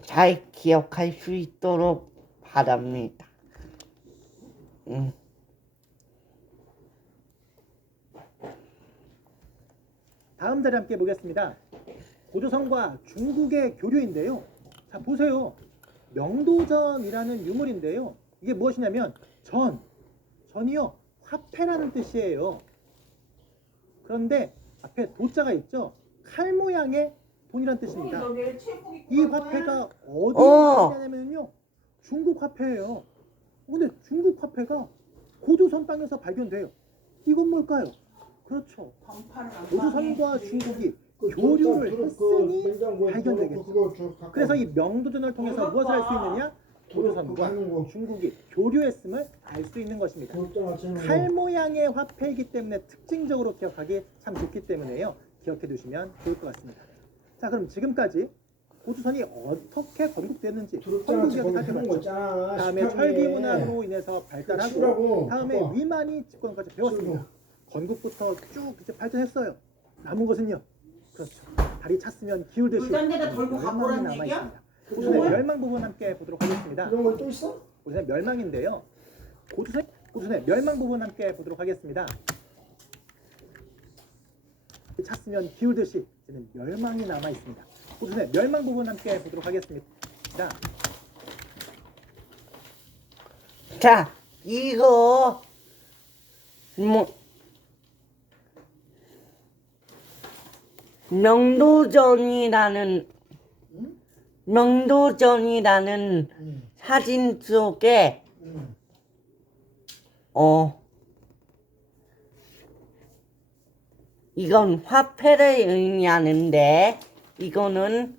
잘 기억할 수 있도록 바랍니다. 다음 자리 함께 보겠습니다. 고조선과 중국의 교류인데요. 자, 보세요. 명도전이라는 유물인데요. 이게 무엇이냐면 전이요. 화폐라는 뜻이에요. 그런데 앞에 도자가 있죠. 칼 모양의 돈이라는 뜻입니다. 이 화폐가 어디에 있냐면요. 중국 화폐예요. 근데 중국 화폐가 고조선 땅에서 발견돼요. 이건 뭘까요? 그렇죠. 고조선과 중국이 교류를 했으니 발견되겠죠. 그래서 이 명도전을 통해서 무엇을 할 수 있느냐? 고조선과 중국이 교류했음을 알 수 있는 것입니다. 칼 모양의 화폐이기 때문에 특징적으로 기억하기 참 좋기 때문에요. 기억해 두시면 좋을 것 같습니다. 자, 그럼 지금까지 고조선이 어떻게 건국됐는지 건국기억이 살펴봤죠. 다음에 철기 문화로 인해서 발달하고 다음에 위만이 집권까지 배웠습니다. 건국부터 쭉 이제 발전했어요. 남은 것은요. 그렇죠. 다리 찼으면 기울듯이 멸망이 남아 있습니다. 고조선의 멸망 부분 함께 보도록 하겠습니다. 이런 거 또 있어? 고조선의 멸망인데요. 고조선의 멸망 부분 함께 보도록 하겠습니다. 찼으면 기울듯이 이제는 멸망이 남아 있습니다. 고조선의 멸망 부분 함께 보도록 하겠습니다. 자, 이거 명도전이라는 사진 속에 이건 화폐를 의미하는데 이거는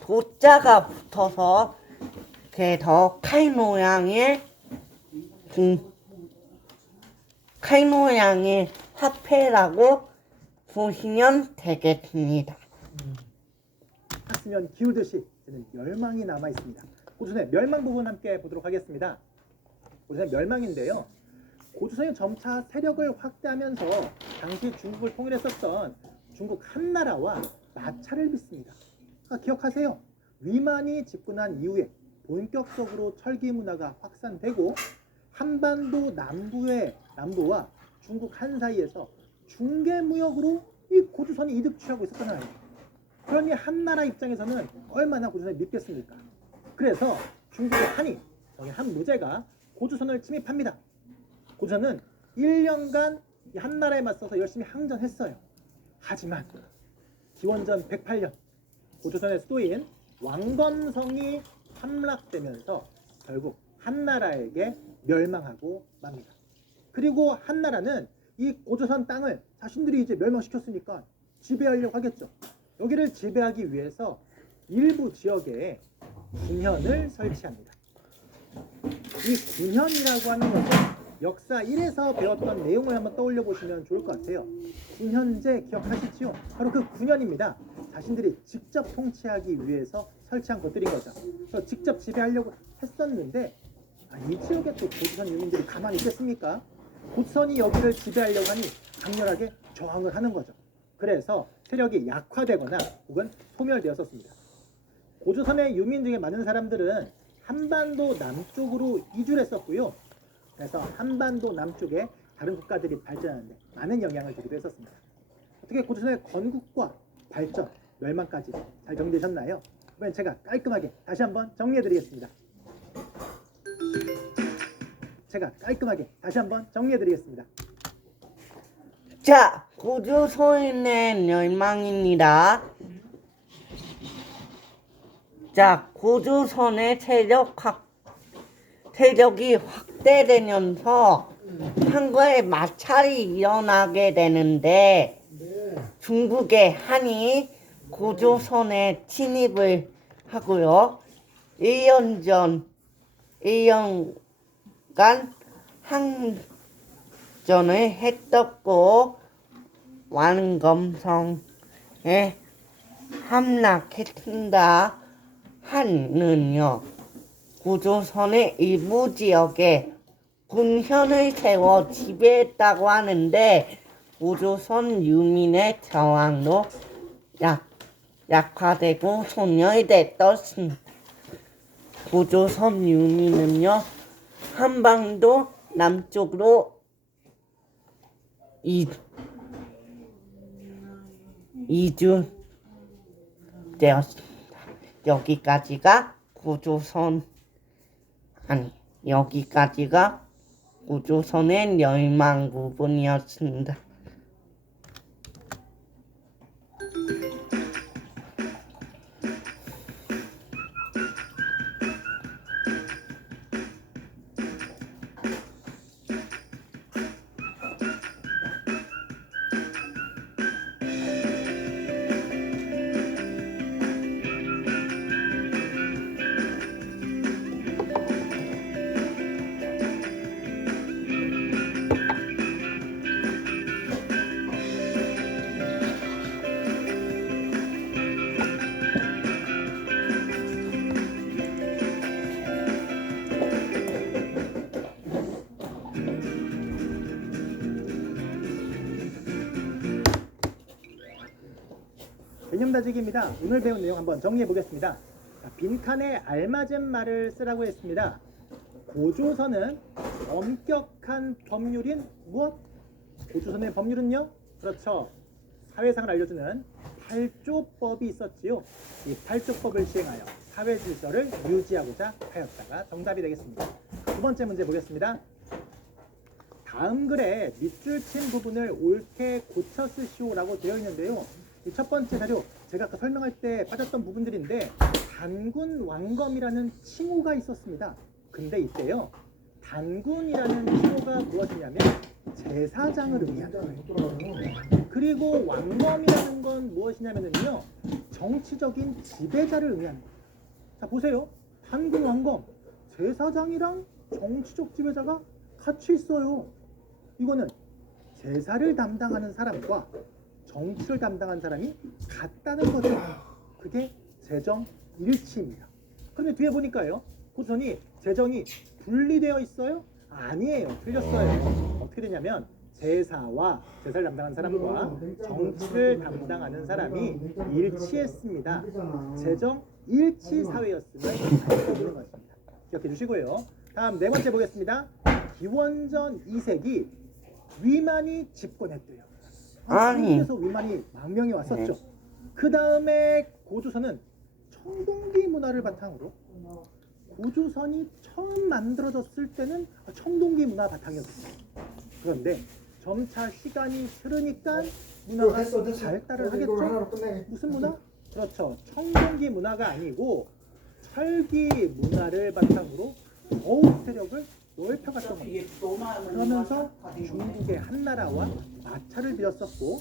도자가 붙어서 그래서 칼 모양의 화폐라고 보시면 되겠습니다. 찼으면 기울듯이 이제는 멸망이 남아 있습니다. 고조선의 멸망 부분 함께 보도록 하겠습니다. 고조선의 멸망인데요. 고조선이 점차 세력을 확대하면서 당시 중국을 통일했었던 중국 한나라와 마찰을 빚습니다. 기억하세요. 위만이 집권한 이후에 본격적으로 철기 문화가 확산되고 한반도 남부와 중국 한 사이에서 중개무역으로 이 고조선이 이득 취하고 있었던 아니에요. 그러니 한나라 입장에서는 얼마나 고조선을 믿겠습니까? 그래서 중국의 한 무제가 고조선을 침입합니다. 고조선은 1년간 이 한나라에 맞서서 열심히 항전했어요. 하지만 기원전 108년 고조선의 수도인 왕검성이 함락되면서 결국 한나라에게 멸망하고 맙니다. 그리고 한나라는 이 고조선 땅을 자신들이 이제 멸망시켰으니까 지배하려고 하겠죠. 여기를 지배하기 위해서 일부 지역에 군현을 설치합니다. 이 군현이라고 하는 것은 역사 1에서 배웠던 내용을 한번 떠올려 보시면 좋을 것 같아요. 군현제 기억하시죠? 바로 그 군현입니다. 자신들이 직접 통치하기 위해서 설치한 것들인 거죠. 그래서 직접 지배하려고 했었는데 이 지역에 또 고조선 유민들이 가만히 있겠습니까? 고조선이 여기를 지배하려고 하니 강렬하게 저항을 하는 거죠. 그래서 세력이 약화되거나 혹은 소멸되었었습니다. 고조선의 유민 중에 많은 사람들은 한반도 남쪽으로 이주를 했었고요. 그래서 한반도 남쪽에 다른 국가들이 발전하는데 많은 영향을 주기도 했었습니다. 어떻게 고조선의 건국과 발전, 멸망까지 잘 정리되셨나요? 그러면 제가 깔끔하게 다시 한번 정리해드리겠습니다. 자, 고조선의 멸망입니다. 자, 고조선의 세력이 확대되면서 한과의 마찰이 일어나게 되는데 중국의 한이 고조선의 침입을 하고요. 1년 전, 1년간 항전을 했었고 완검성에 함락했다 하는요. 고조선의 일부 지역에 군현을 세워 지배했다고 하는데 고조선 유민의 저항로 약화되고 소멸됐었습니다. 고조선 유민은요 한반도 남쪽으로 이주되었습니다. 여기까지가 고조선의 멸망 부분이었습니다. 개념 다지기입니다. 오늘 배운 내용 한번 정리해 보겠습니다. 빈칸에 알맞은 말을 쓰라고 했습니다. 고조선은 엄격한 법률인 무엇? 고조선의 법률은요? 그렇죠. 사회상을 알려주는 8조법이 있었지요. 이 8조법을 시행하여 사회 질서를 유지하고자 하였다가 정답이 되겠습니다. 두 번째 문제 보겠습니다. 다음 글에 밑줄 친 부분을 옳게 고쳐 쓰시오라고 되어 있는데요. 이 첫 번째 자료 제가 아까 설명할 때 빠졌던 부분들인데 단군 왕검이라는 칭호가 있었습니다. 근데 이때요 단군이라는 칭호가 무엇이냐면 제사장을 의미합니다. 그리고 왕검이라는 건 무엇이냐면요 정치적인 지배자를 의미합니다. 자 보세요. 단군 왕검 제사장이랑 정치적 지배자가 같이 있어요. 이거는 제사를 담당하는 사람과 정치를 담당한 사람이 같다는 거죠. 그게 재정 일치입니다. 그런데 뒤에 보니까요. 고조선이 재정이 분리되어 있어요? 아니에요. 틀렸어요. 어떻게 되냐면 제사와 제사를 담당하는 사람과 정치를 담당하는 사람이 일치했습니다. 재정 일치 사회였음을 알려주는 것입니다. 기억해 주시고요. 다음 네 번째 보겠습니다. 기원전 2세기 위만이 집권했대요. 한국에서 위만이 망명이 왔었죠. 그 다음에 고조선은 청동기 문화를 바탕으로 고조선이 처음 만들어졌을 때는 청동기 문화 바탕이었어요. 그런데 점차 시간이 흐르니까 문화가 발달을 하겠죠. 무슨 문화? 그렇죠. 청동기 문화가 아니고 철기 문화를 바탕으로 더욱 세력을 넓혀갔던 겁니다. 그러면서 중국의 한나라와 마찰을 빚었었고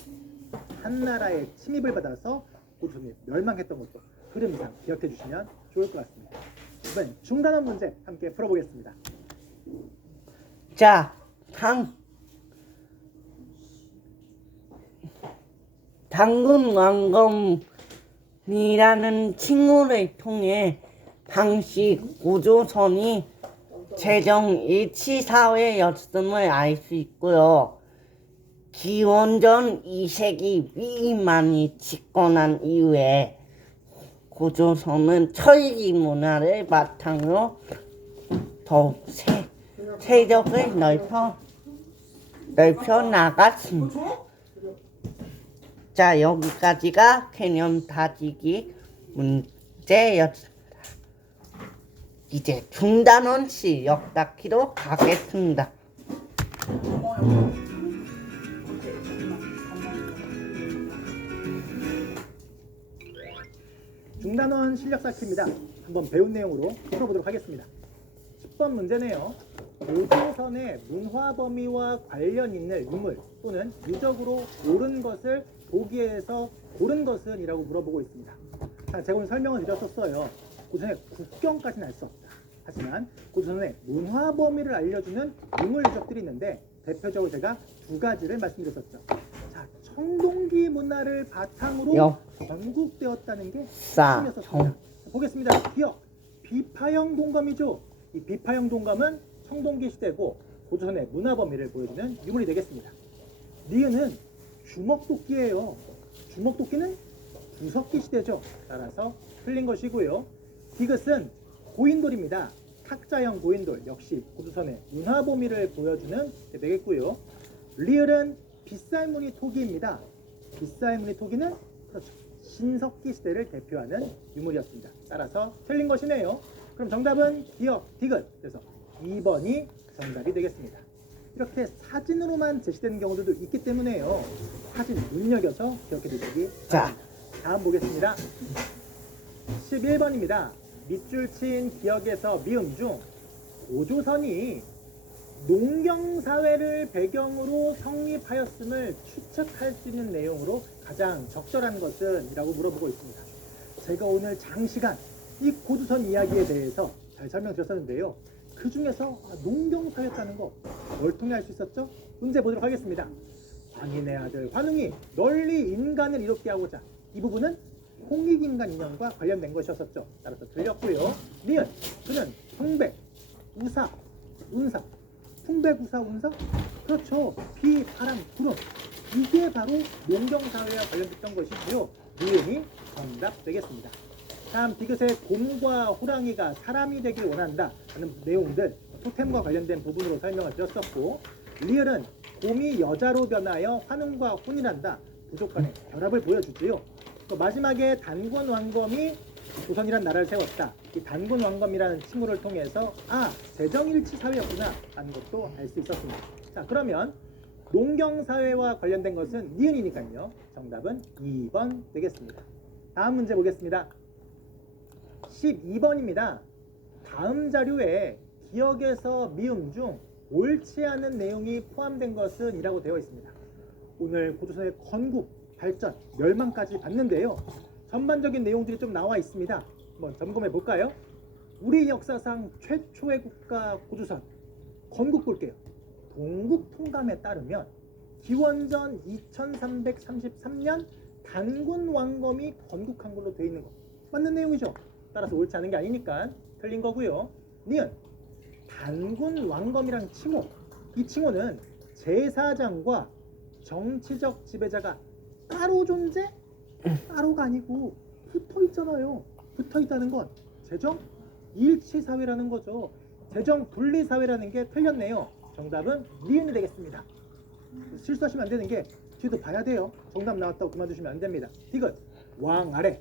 한나라의 침입을 받아서 고조선이 멸망했던 것도 흐름상 기억해 주시면 좋을 것 같습니다. 이번 중단원 문제 함께 풀어보겠습니다. 자, 단군 왕검이라는 칭호를 통해 당시 고조선이 재정 일치 사회였음을 알 수 있고요. 기원전 2세기 위만이 집권한 이후에 고조선은 철기 문화를 바탕으로 더욱 세력을 넓혀 나갔습니다. 자, 여기까지가 개념 다지기 문제였습니다. 이제 중단원 실력 쌓기로 가겠습니다. 중단원 실력 쌓기입니다. 한번 배운 내용으로 풀어보도록 하겠습니다. 10번 문제네요. 고조선의 문화 범위와 관련 있는 유물 또는 유적으로 옳은 것을 보기에서 고른 것은 이라고 물어보고 있습니다. 자, 제가 오늘 설명을 드렸었어요. 고조선의 국경까지는 알 수 없다. 하지만 고조선의 문화 범위를 알려주는 유물 유적들이 있는데 대표적으로 제가 두 가지를 말씀드렸었죠. 자, 청동기 문화를 바탕으로 건국되었다는 게 핵심이었습니다. 보겠습니다. 기억, 비파형 동검이죠. 이 비파형 동검은 청동기 시대고 고조선의 문화 범위를 보여주는 유물이 되겠습니다. 니은은 주먹도끼예요. 주먹도끼는 구석기 시대죠. 따라서 틀린 것이고요. 디귿은 고인돌입니다. 탁자형 고인돌 역시 고조선의 문화 범위를 보여주는 게 되겠고요. 리을은 빗살무늬 토기입니다. 빗살무늬 토기는 그렇죠. 신석기 시대를 대표하는 유물이었습니다. 따라서 틀린 것이네요. 그럼 정답은 기억, 디귿. 그래서 2번이 정답이 되겠습니다. 이렇게 사진으로만 제시되는 경우들도 있기 때문에요. 사진 눈여겨서 기억해 두시기 바랍니다. 다음 보겠습니다. 11번입니다. 밑줄 친 기억에서 미음 중 고조선이 농경사회를 배경으로 성립하였음을 추측할 수 있는 내용으로 가장 적절한 것은? 이라고 물어보고 있습니다. 제가 오늘 장시간 이 고조선 이야기에 대해서 잘 설명드렸었는데요. 그 중에서 농경사였다는 거 뭘 통해 알 수 있었죠? 문제 보도록 하겠습니다. 황인의 아들 환웅이 널리 인간을 이롭게 하고자, 이 부분은 홍익인간 인연과 관련된 것이었었죠. 따라서 틀렸고요. 니은, 그는 풍백, 우사, 운사. 풍백, 우사, 운사? 그렇죠. 비, 바람, 구름. 이게 바로 농경사회와 관련됐던 것이고요. 니은이 정답 되겠습니다. 다음 디귿의 곰과 호랑이가 사람이 되길 원한다 하는 내용들 토템과 관련된 부분으로 설명을 드렸었고, 리을은 곰이 여자로 변하여 환웅과 혼인한다. 부족 간의 결합을 보여주지요. 또 마지막에 단군 왕검이 조선이란 나라를 세웠다. 이 단군 왕검이라는 칭호를 통해서 재정일치 사회였구나 하는 것도 알 수 있었습니다. 자, 그러면 농경사회와 관련된 것은 니은이니까요. 정답은 2번 되겠습니다. 다음 문제 보겠습니다. 12번입니다. 다음 자료에 기억에서 미음 중 옳지 않은 내용이 포함된 것은? 이라고 되어 있습니다. 오늘 고조선의 건국, 발전, 멸망까지 봤는데요. 전반적인 내용들이 좀 나와 있습니다. 한번 점검해 볼까요? 우리 역사상 최초의 국가 고조선 건국 볼게요. 동국통감에 따르면 기원전 2333년 단군 왕검이 건국한 걸로 되어 있는 거 맞는 내용이죠. 따라서 옳지 않은 게 아니니까 틀린 거고요. 니은, 단군 왕검이란 칭호, 이 칭호는 제사장과 정치적 지배자가 따로 존재? 따로가 아니고 붙어 있잖아요. 붙어 있다는 건 재정 일치 사회라는 거죠. 재정 분리 사회라는 게 틀렸네요. 정답은 니은이 되겠습니다. 실수하시면 안 되는 게 뒤도 봐야 돼요. 정답 나왔다고 그만두시면 안 됩니다. 디귿, 왕 아래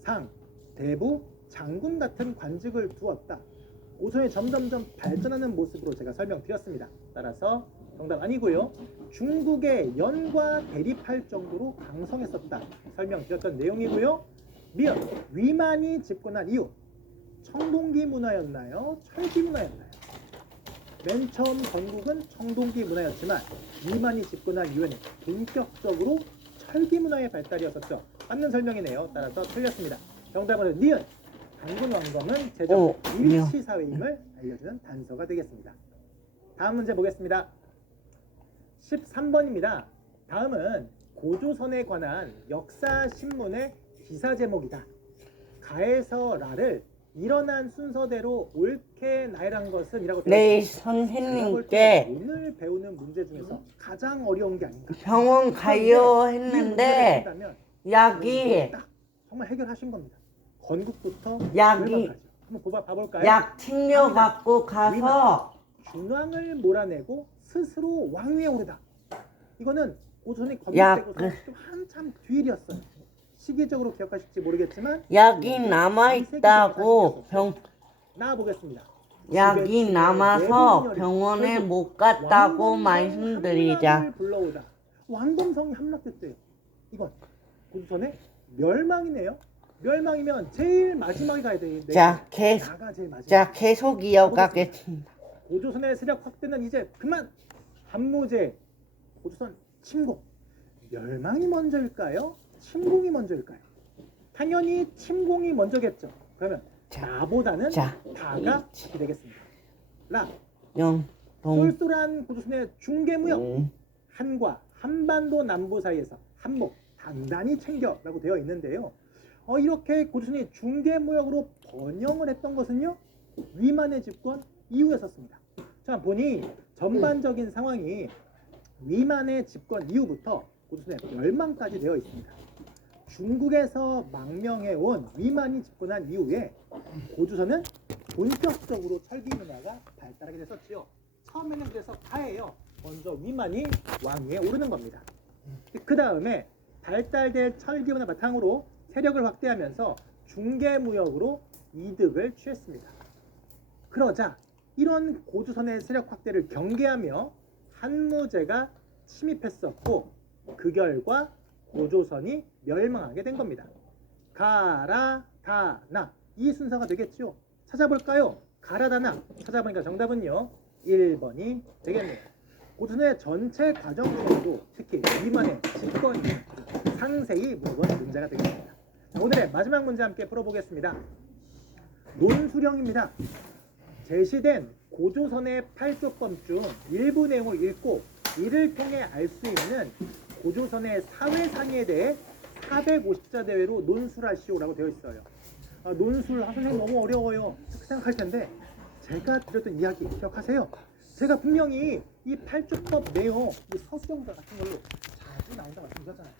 상, 대부, 장군 같은 관직을 두었다. 고조선이 점점점 발전하는 모습으로 제가 설명드렸습니다. 따라서 정답 아니고요. 중국의 연과 대립할 정도로 강성했었다. 설명드렸던 내용이고요. 미음, 위만이 집권한 이유. 청동기 문화였나요? 철기 문화였나요? 맨 처음 건국은 청동기 문화였지만 위만이 집권한 이유는 본격적으로 철기 문화의 발달이었었죠. 맞는 설명이네요. 따라서 틀렸습니다. 정답은 니은, 단군 왕검은 제정 일치 사회임을 알려주는 단서가 되겠습니다. 다음 문제 보겠습니다. 13번입니다. 다음은 고조선에 관한 역사 신문의 기사 제목이다. 가에서 라를 일어난 순서대로 옳게 나열한 것은? 이라고 네, 제가 볼 때 선생님께 오늘 배우는 문제 중에서 가장 어려운 게 아닌가. 병원 가요 이 문제를 했는데 푼다면 약이 딱 정말 해결하신 겁니다. 건국부터 약이 멸망까지. 한번 봐볼까요? 약 챙겨 갖고 가서 준왕을 몰아내고 스스로 왕위에 오르다. 이거는 고조선이 약 건국되고서 좀 한참 뒤일이었어요. 시기적으로 기억하실지 모르겠지만 약이 남아 있다고 나와 보겠습니다. 약이 남아서 병원에 못 갔다고 말씀드리자. 불러오다. 왕검성이 함락됐대요. 이건 고조선의 멸망이네요. 멸망이면 제일 마지막에 가야 되는데 자, 나가 제일 마지막. 자, 계속 이어가겠습니다. 고조선의 세력 확대는 이제 그만. 한무제, 고조선 침공. 멸망이 먼저일까요? 침공이 먼저일까요? 당연히 침공이 먼저겠죠. 그러면 자, 나보다는 자, 다가 이렇게 되겠습니다. 라 영, 동, 쏠쏠한 고조선의 중개무역 한과 한반도 남부 사이에서 한몫 단단히 챙겨라고 되어 있는데요. 이렇게 고조선이 중개무역으로 번영을 했던 것은요 위만의 집권 이후였었습니다. 자 보니 전반적인 상황이 위만의 집권 이후부터 고조선의 멸망까지 되어 있습니다. 중국에서 망명해온 위만이 집권한 이후에 고조선은 본격적으로 철기 문화가 발달하게 됐었지요. 처음에는 그래서 가예요. 먼저 위만이 왕위에 오르는 겁니다. 그 다음에 발달된 철기 문화 바탕으로 세력을 확대하면서 중개무역으로 이득을 취했습니다. 그러자 이런 고조선의 세력 확대를 경계하며 한무제가 침입했었고 그 결과 고조선이 멸망하게 된 겁니다. 가라 다나 이 순서가 되겠죠. 찾아볼까요? 가라 다나 찾아보니까 정답은요 1번이 되겠네요. 고조선의 전체 과정 중에도 특히 위만의 집권이 상세히 물어본 문제가 되겠습니다. 자, 오늘의 마지막 문제 함께 풀어보겠습니다. 논수령입니다. 제시된 고조선의 8조법 중 일부 내용을 읽고 이를 통해 알 수 있는 고조선의 사회상에 대해 450자 대회로 논술하시오라고 되어 있어요. 논술 선생님 너무 어려워요. 그렇게 생각할 텐데 제가 드렸던 이야기 기억하세요? 제가 분명히 이 8조법 내용, 이 서술형자 같은 걸로 자주 나온다고 말씀드렸잖아요.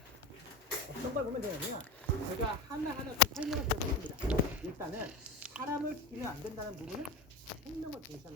어떤 걸 보면 되냐면 제가 하나하나 좀 설명을 드렸습니다. 일단은 사람을 죽이면 안 된다는 부분은 생명을 중시하는